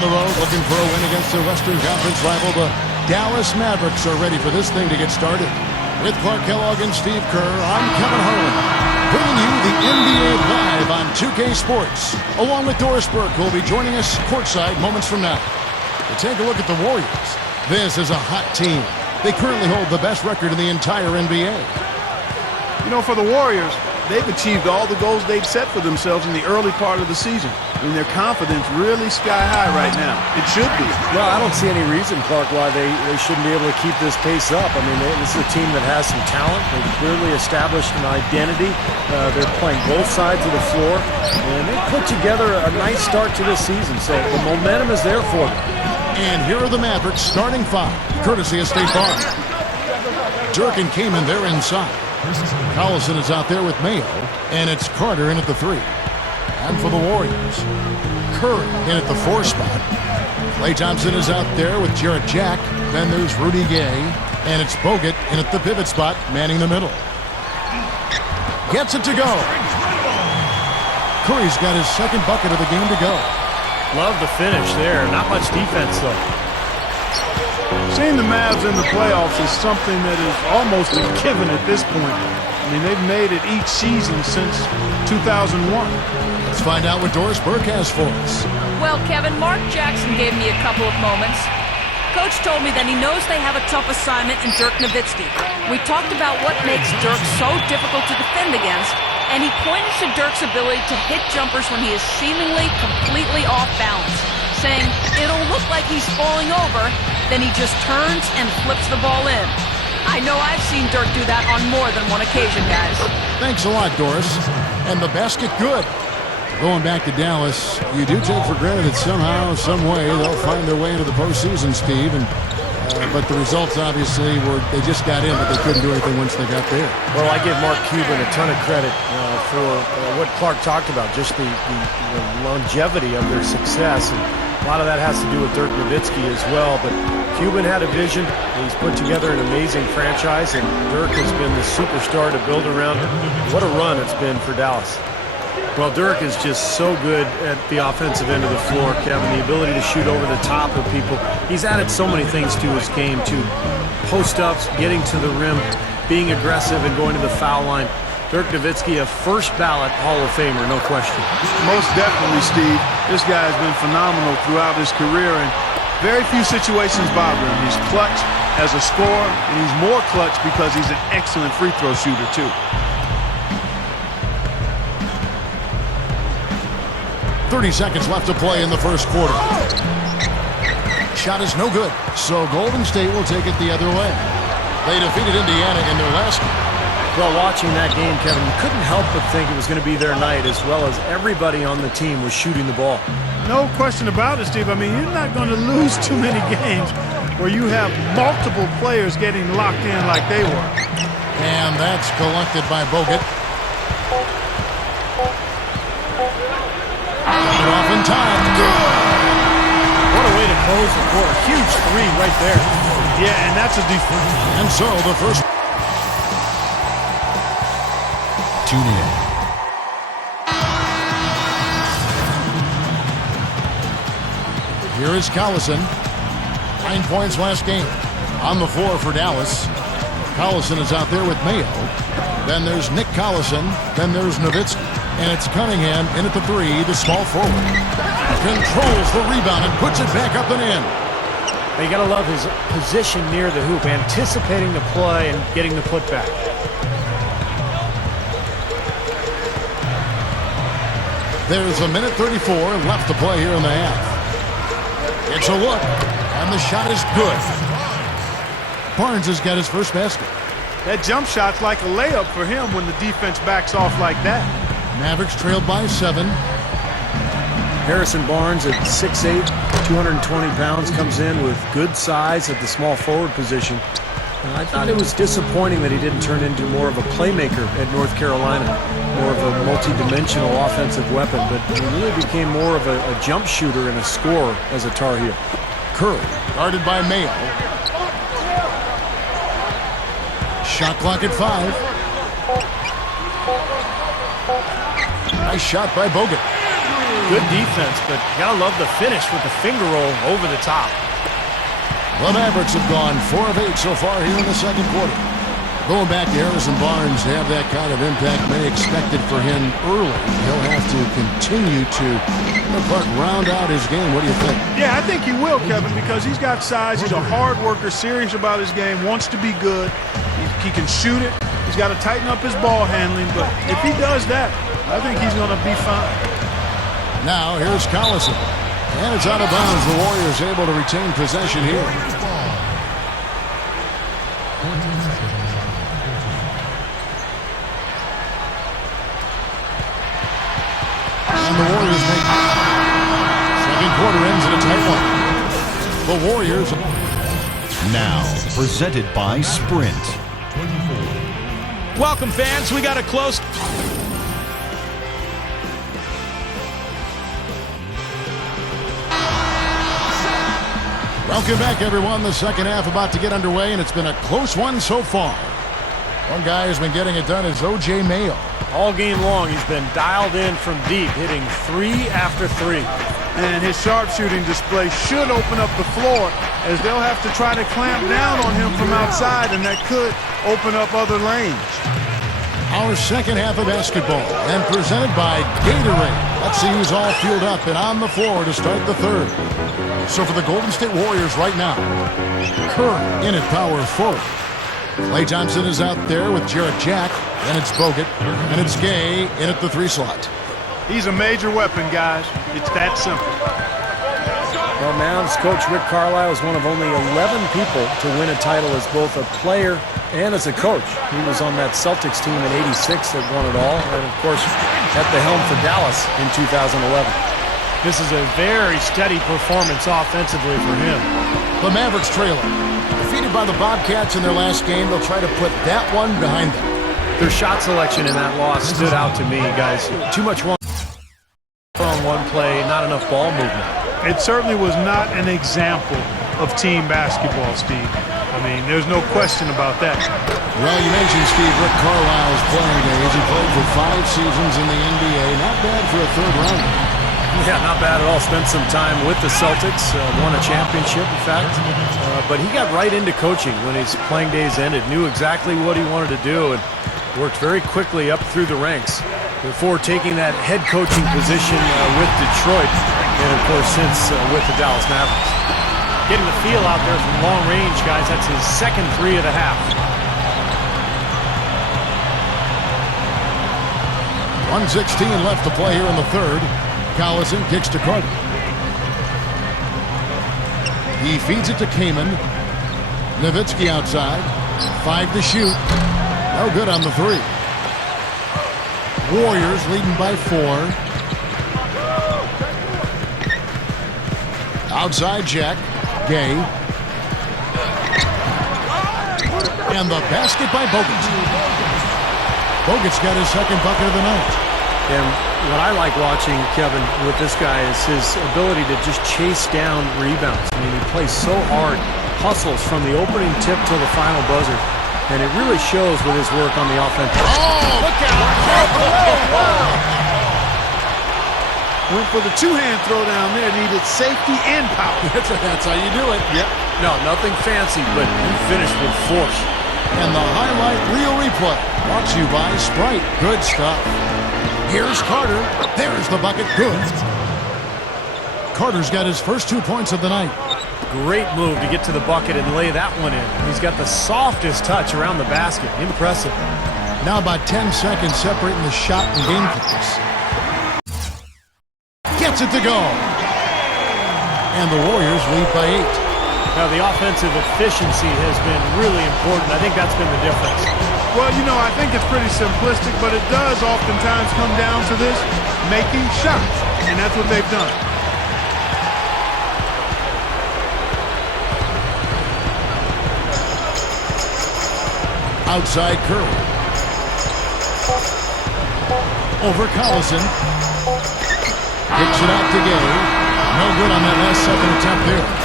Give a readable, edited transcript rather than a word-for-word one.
on the road looking for a win against their Western Conference rival. The Dallas Mavericks are ready for this thing to get started. With Clark Kellogg and Steve Kerr, I'm Kevin Harlan, bringing you the NBA live on 2K Sports, along with Doris Burke, who will be joining us courtside moments from now. To take a look at the Warriors, this is a hot team. They currently hold the best record in the entire NBA. You know, for the Warriors, they've achieved all the goals they'd set for themselves in the early part of the season. I mean, their confidence really sky high right now. It should be. Well, I don't see any reason, Clark, why they shouldn't be able to keep this pace up. I mean, this is a team that has some talent. They've clearly established an identity. They're playing both sides of the floor, and they put together a nice start to this season. So the momentum is there for them. And here are the Mavericks starting five, courtesy of State Farm. Dirk and Kaman, they're inside. Collison is out there with Mayo, and it's Carter in at the 3. And for the Warriors, Curry in at the 4 spot. Klay Thompson is out there with Jarrett Jack. Then there's Rudy Gay, and it's Bogut in at the pivot spot, manning the middle. Gets it to go. Curry's got his second bucket of the game to go. Love the finish there. Not much defense, though. Seeing the Mavs in the playoffs is something that is almost a given at this point. I mean, they've made it each season since 2001. Let's find out what Doris Burke has for us. Well, Kevin, Mark Jackson gave me a couple of moments. Coach told me that he knows they have a tough assignment in Dirk Nowitzki. We talked about what makes Dirk so difficult to defend against, and he pointed to Dirk's ability to hit jumpers when he is seemingly completely off balance, saying, it'll look like he's falling over, then he just turns and flips the ball in. I know I've seen Dirk do that on more than one occasion, guys. Thanks a lot, Doris. And the basket good. Going back to Dallas, you do take for granted that somehow, some way, they'll find their way into the postseason, Steve. But the results, obviously, they just got in, but they couldn't do anything once they got there. Well, I give Mark Cuban a ton of credit for what Clark talked about, just the longevity of their success. And a lot of that has to do with Dirk Nowitzki as well. But Cuban had a vision. He's put together an amazing franchise, and Dirk has been the superstar to build around. What a run it's been for Dallas. Well, Dirk is just so good at the offensive end of the floor, Kevin. The ability to shoot over the top of people. He's added so many things to his game, too. Post-ups, getting to the rim, being aggressive, and going to the foul line. Dirk Nowitzki, a first-ballot Hall of Famer, no question. Most definitely, Steve. This guy has been phenomenal throughout his career, and very few situations bother him. He's clutch as a scorer, and he's more clutch because he's an excellent free throw shooter, too. 30 seconds left to play in the first quarter. Shot is no good, so Golden State will take it the other way. They defeated Indiana in their last game. Well, watching that game, Kevin, you couldn't help but think it was going to be their night, as well as everybody on the team was shooting the ball. No question about it, Steve. I mean, you're not going to lose too many games where you have multiple players getting locked in like they were. And that's collected by Bogut. Coming off in time. What a way to close the quarter. Huge three right there. Yeah, and that's a defense. And so the first. Tune in. Here is Collison. 9 points last game. On the floor for Dallas. Collison is out there with Mayo. Then there's Nick Collison. Then there's Nowitzki. And it's Cunningham in at the 3, the small forward. Controls the rebound and puts it back up and in. You got to love his position near the hoop, anticipating the play and getting the putback. There's a minute 34 left to play here in the half. It's a look, and the shot is good. Barnes has got his first basket. That jump shot's like a layup for him when the defense backs off like that. Mavericks trailed by 7. Harrison Barnes at 6'8", 220 pounds, comes in with good size at the small forward position. And I thought it was disappointing that he didn't turn into more of a playmaker at North Carolina, more of a multi-dimensional offensive weapon, but he really became more of a jump shooter and a scorer as a Tar Heel. Curry, guarded by Mayo. Shot clock at 5. Nice shot by Bogut. Good defense, but you gotta love the finish with the finger roll over the top. The Mavericks have gone 4 of 8 so far here in the second quarter. Going back to Harrison Barnes to have that kind of impact, many expected for him early. He'll have to continue to round out his game. What do you think? Yeah, I think he will, Kevin, because he's got size. He's a hard worker, serious about his game, wants to be good. He can shoot it. He's got to tighten up his ball handling, but if he does that, I think he's going to be fine. Now, here's Collison. And it's out of bounds. The Warriors able to retain possession here. And the Warriors make second quarter ends in a tight one. The Warriors now presented by Sprint. Welcome, fans. We got a close. Welcome back, everyone. The second half about to get underway, and it's been a close one so far. One guy who's been getting it done is O.J. Mayo. All game long, he's been dialed in from deep, hitting 3 after 3. And his sharpshooting display should open up the floor, as they'll have to try to clamp down on him from outside, and that could open up other lanes. Our second half of basketball, and presented by Gatorade. Let's see who's all fueled up and on the floor to start the third. So for the Golden State Warriors right now, Curry in at power forward. Klay Thompson is out there with Jarrett Jack, and it's Bogut, and it's Gay in at the 3 slot. He's a major weapon, guys. It's that simple. Well, Mavs coach Rick Carlisle is one of only 11 people to win a title as both a player and as a coach. He was on that Celtics team in '86 that won it all, and of course at the helm for Dallas in 2011. This is a very steady performance offensively for him. The Mavericks trailing. Defeated by the Bobcats in their last game, they'll try to put that one behind them. Their shot selection in that loss stood out to me, guys. Too much one-on-one play, not enough ball movement. It certainly was not an example of team basketball, Steve. I mean, there's no question about that. Well, you mentioned, Steve, Rick Carlisle's playing days. He played for 5 seasons in the NBA. Not bad for a third rounder. Yeah, not bad at all. Spent some time with the Celtics, won a championship, in fact. But he got right into coaching when his playing days ended, knew exactly what he wanted to do, and worked very quickly up through the ranks before taking that head coaching position with Detroit, and of course since with the Dallas Mavericks. Getting the feel out there from long range, guys. That's his second 3 of the half. 1:16 left to play here in the third. Collison kicks to Carter. He feeds it to Kaman. Nowitzki outside. 5 to shoot. No good on the 3. Warriors leading by 4. Outside Jack. Gay. And the basket by Bogut. Bogut's got his second bucket of the night. And what I like watching, Kevin, with this guy is his ability to just chase down rebounds. I mean, he plays so hard, hustles from the opening tip till the final buzzer, and it really shows with his work on the offense. Oh, look out! Went for the 2-hand throw down there, needed safety and power. That's how you do it. Yep. No, nothing fancy, but he finished with force. And the highlight reel replay brought to you by Sprite. Good stuff. Here's Carter. There's the bucket. Good. Carter's got his first 2 points of the night. Great move to get to the bucket and lay that one in. He's got the softest touch around the basket. Impressive. Now about 10 seconds separating the shot and game clocks. Gets it to go. And the Warriors lead by 8. Now, the offensive efficiency has been really important. I think that's been the difference. Well, you know, I think it's pretty simplistic, but it does oftentimes come down to this, making shots. And that's what they've done. Outside Curry. Over Collison. Kicks it out to Gay. No good on that last second attempt there.